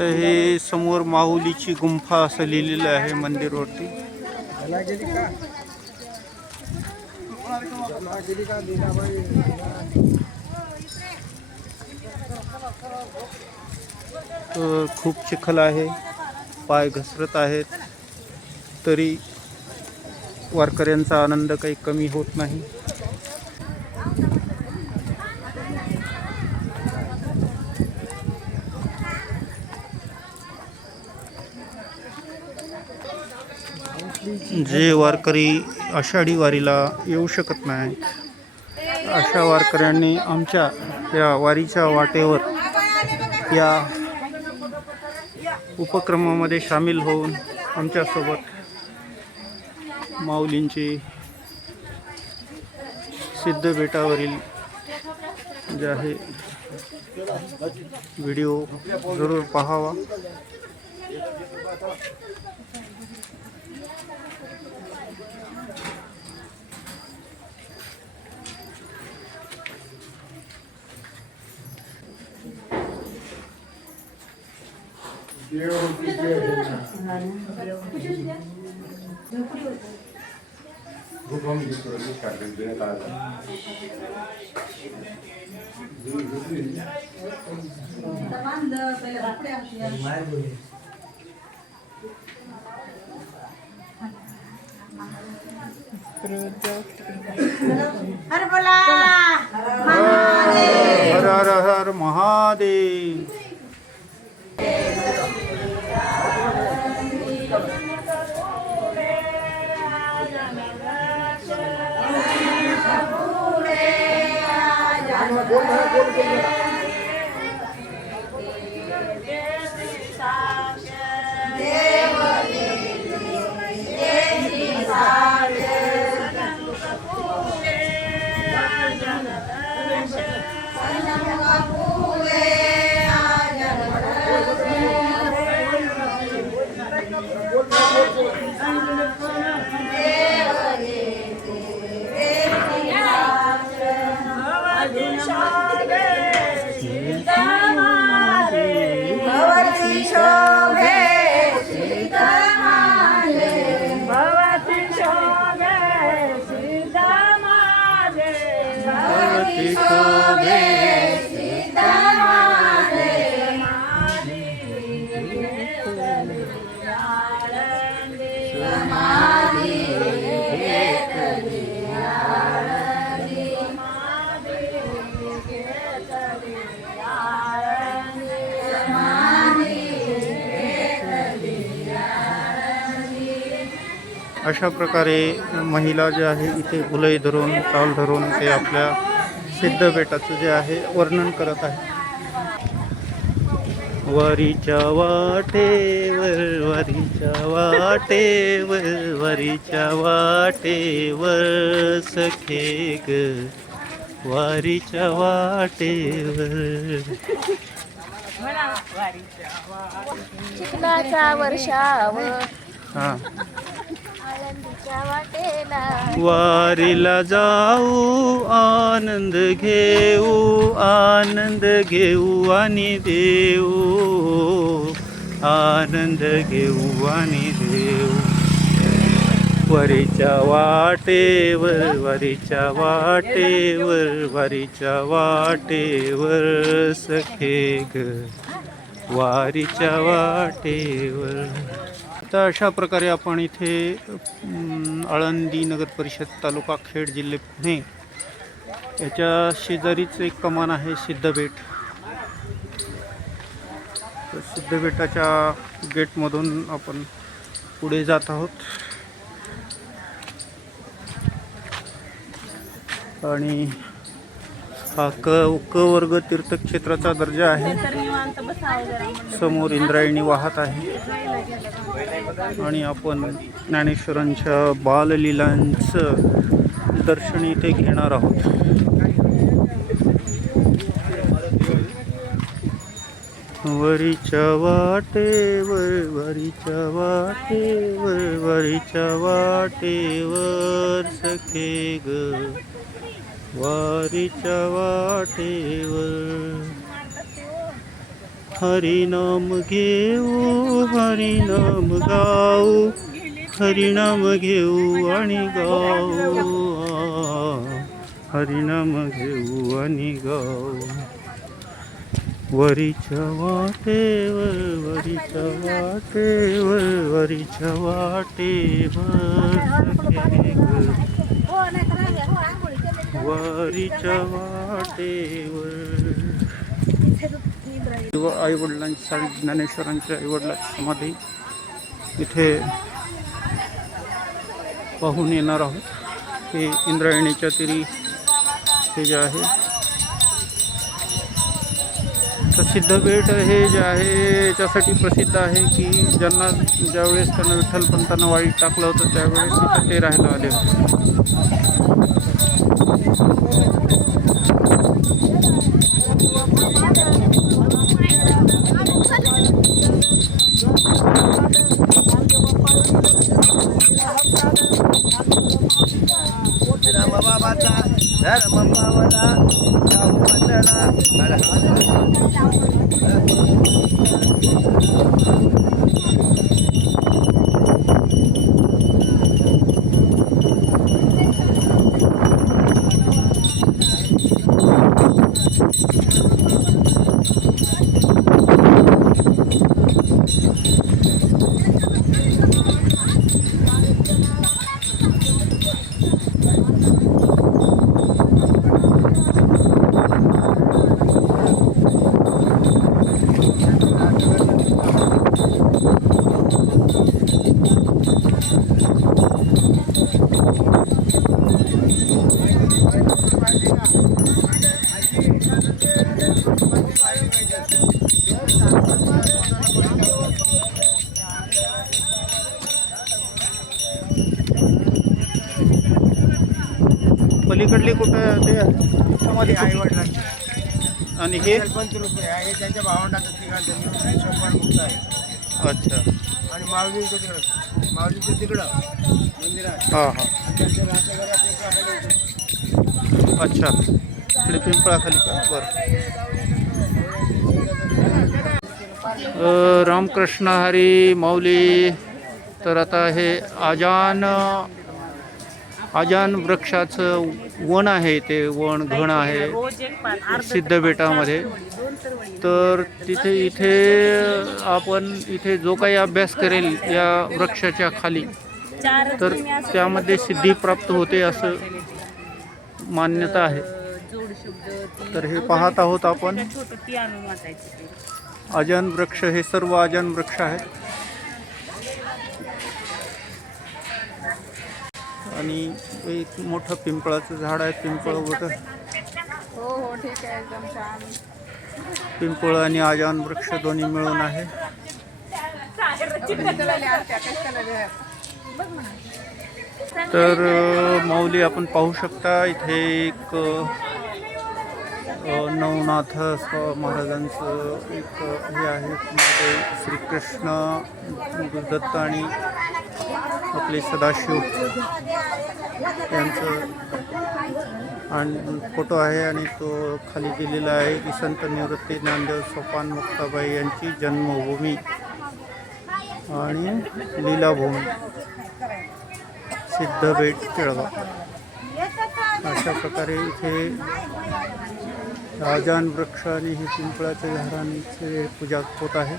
तर हे समोर माहुलीची गुंफा असं लिहिलेलं आहे मंदिरवरती. तर खूप चिखल आहे पाय घसरत आहेत तरी वारकऱ्यांचा आनंद काही कमी होत नाही. जे वारकरी आषाढी वारीला येऊ शकत नाही अशा वारकऱ्यांनी आमच्या या वारीच्या वाटेवर या उपक्रमामध्ये सामील होऊन आमच्यासोबत माऊलींची सिद्ध बेटावरील जे आहे व्हिडिओ जरूर पाहावा. हर बोला। हर हर हर महादेव। 我们来活动活 अशा प्रकारे महिला जे आहे इथे उलई धरून ताल धरून ते आपल्या सिद्ध बेटाचं जे आहे वर्णन करत आहे. वारीच्या वाटेवर वारीच्या वाटेवर वारीच्या वाटेवर सखे ग वारीच्या वाटेवर. चिखलाचा वर्षाव हां. वारीला जाऊ आनंद घेऊ आनंद घेऊ आणि देऊ. आनंद घेऊ आणि देऊ. वरीच्या वाटेवर वरीच्या वाटेवर वरीच्या वाटेवर सखे ग. वारीच्या वाटेवर. तर अशा प्रकारे आपण इथे आळंदी नगर परिषद तालुका खेड जिल्हे पुणे याच्या शेजारीच एक कमान आहे सिद्धबेट. तर सिद्धबेटाच्या गेटमधून आपण पुढे जात आहोत. आणि हा क क वर्ग तीर्थक्षेत्राचा दर्जा आहे. समोर इंद्रायणी वाहत आहे. आणि आपण ज्ञानेश्वरांच्या बाललीलांचं दर्शन इथे घेणार आहोत. वरीच्या वाटेवर वरीच्या वाटेवर वरीच्या वाटेवर सखे ग. वारीच्या वाटेवर हरिनाम घेऊ हरिनाम गाऊ हरिनाम घेऊ आणि गाऊ. हरिनाम घेऊ आणि गाऊ. वरीच्या वाटेवर वरीच्या वाटेवर वरीच्या वाटेवर वारीच्या वाटेवर. आई वडिलांची ज्ञानेश्वरांच्या आई वडिलांची समाधी इथे पाहून येणार आहोत. हे इंद्रायणीच्या तिरी हे जे आहे प्रसिद्ध भेट हे जे आहे याच्यासाठी प्रसिद्ध आहे की ज्यांना ज्यावेळेस त्यांना विठ्ठलपंतांना वाईट टाकलं होतं त्यावेळेस तिथं ते राहायला आले होते. ಧರ್ಮಮ್ಮ ವನ ನಾವು ವಂದನ ಹರ पलीकडली कुठं ते समाधी आई? वडिलांची. आणि हे? पंच रुपये आहे त्यांच्या भावंडाचं मिळून सोपान मुक्त आहे. अच्छा. आणि माऊलींचं तिकडं माऊलींचं तिकडं मंदिरात. हां हां. होतं. अच्छा. इकडे पिंपळाखाली का? बरं. रामकृष्ण हरी माऊली तर आता हे आजान आजान वृक्षाचं वन आहे ते वन घण आहे सिद्धबेटामध्ये तर तिथे इथे आपण इथे जो काही अभ्यास करेल या वृक्षाच्या खाली तर त्यामध्ये सिद्धी प्राप्त होते असं मान्यता आहे. तर हे पाहत आहोत आपण. अजन वृक्ष हे सर्व अजन वृक्ष आहेत. आणि एक मोठं पिंपळाचं झाड आहे पिंपळ मोठं हो हो पिंपळ आणि आजान वृक्ष दोन्ही मिळून आहे. तर माऊली आपण पाहू शकता इथे एक नवनाथ महाराजांचं एक हे आहे. मध्ये श्रीकृष्ण दत्त आणि आपले सदाशिव यांचं आणि फोटो आहे आणि तो खाली दिलेला आहे. की संत निवृत्ती ज्ञानदेव सोपान मुक्ताबाई यांची जन्मभूमी आणि लीलाभूमी. सिद्धबेट केळगाव अशा प्रकारे इथे राजान वृक्ष आणि हे पिंपळाच्या पूजा होत आहे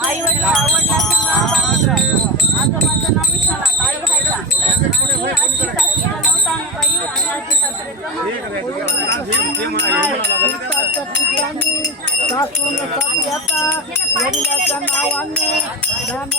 आई वडील वडिलांचं नाव नाव विश्वनाथ आई व्हायचा आजी नाव तानुबाई आणि आजी सासऱ्याचं नाव धारण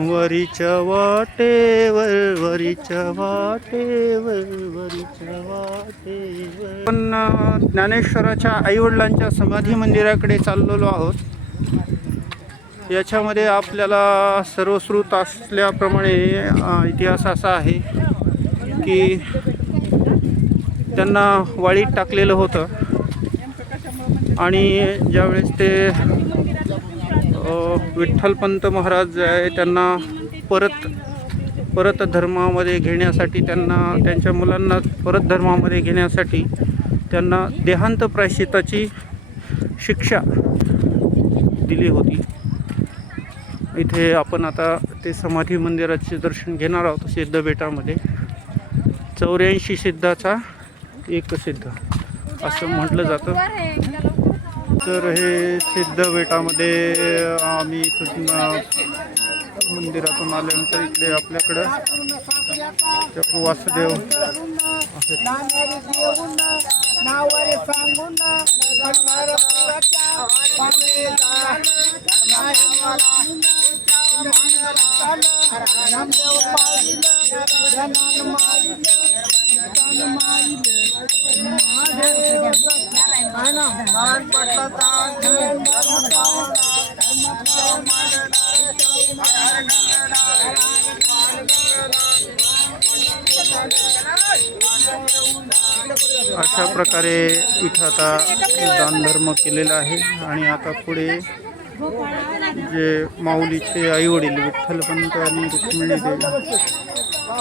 वरीच्या वाटेवर वरीच्या वाटेवर वरीच्या वाटेवर. पण ज्ञानेश्वराच्या आईवडिलांच्या समाधी मंदिराकडे चाललेलो आहोत. याच्यामध्ये आपल्याला सर्वश्रुत असल्याप्रमाणे इतिहास असा आहे की त्यांना वाळीत टाकलेलं होतं. आणि ज्यावेळेस ते विठ्ठलपंत महाराज जे आहे त्यांना परत परत धर्मामध्ये घेण्यासाठी त्यांना त्यांच्या मुलांना परत धर्मामध्ये घेण्यासाठी त्यांना देहांत प्रायश्चिताची शिक्षा दिली होती. इथे आपण आता ते समाधी मंदिराचे दर्शन घेणार आहोत सिद्ध बेटामध्ये. चौऱ्याऐंशी सिद्धाचा एक सिद्ध असं म्हटलं जातं. तर हे सिद्ध बेटामध्ये आम्ही इथून मंदिरातून आल्यानंतर इकडे आपल्याकडं त्या वासुदेव सांगून अशा प्रकारे इथं आता दानधर्म केलेला आहे आणि आता पुढे जे माऊलीचे आईवडील विठ्ठलपंत आणि रुक्मिणी देवी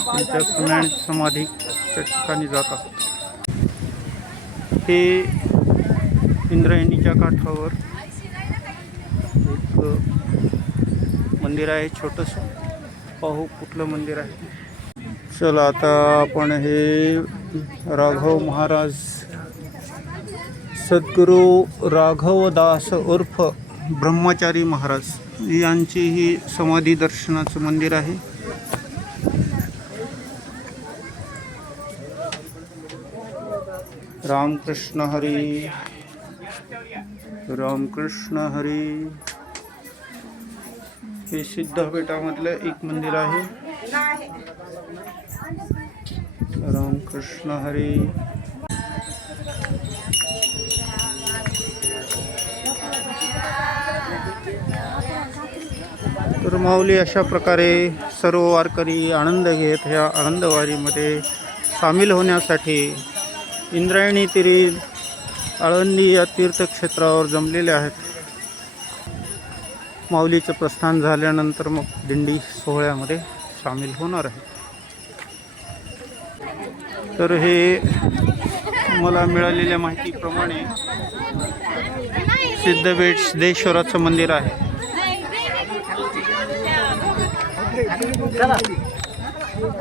यांच्या पुण्यात समाधी त्या ठिकाणी जातात हे इंद्रायणीच्या काठावर एक मंदिर आहे छोटंसं. पाहू कुठलं मंदिर आहे. चला आता आपण हे राघव महाराज सद्गुरू राघवदास उर्फ ब्रह्मचारी महाराज यांची ही समाधी दर्शनाचं मंदिर आहे. रामकृष्ण हरी। रामकृष्ण हरी। हे सिद्धपेठामधलं एक मंदिर आहे. रामकृष्ण हरी। तर माऊली अशा प्रकारे सर्व वारकरी आनंद घेत ह्या आनंदवारीमध्ये सामील होण्यासाठी इंद्रायणी तिरी आळंदी या तीर्थक्षेत्रावर जमलेले आहेत. माऊलीचं प्रस्थान झाल्यानंतर मग दिंडी सोहळ्यामध्ये सामील होणार आहे. तर हे मला मिळालेल्या माहितीप्रमाणे सिद्धबेट सिद्धेश्वराचं मंदिर आहे.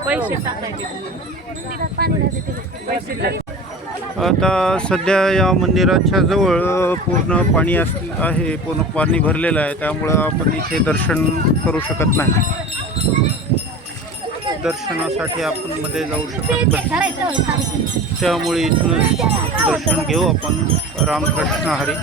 पैसे पैसे आता सध्या या मंदिराच्या जवळ पूर्ण पाणी अस आहे पूर्ण पाणी भरलेलं आहे. त्यामुळं आपण इथे दर्शन करू शकत नाही. दर्शनासाठी आपण मध्ये जाऊ शकत नाही. त्यामुळे इथून दर्शन घेऊ आपण. रामकृष्ण हरी.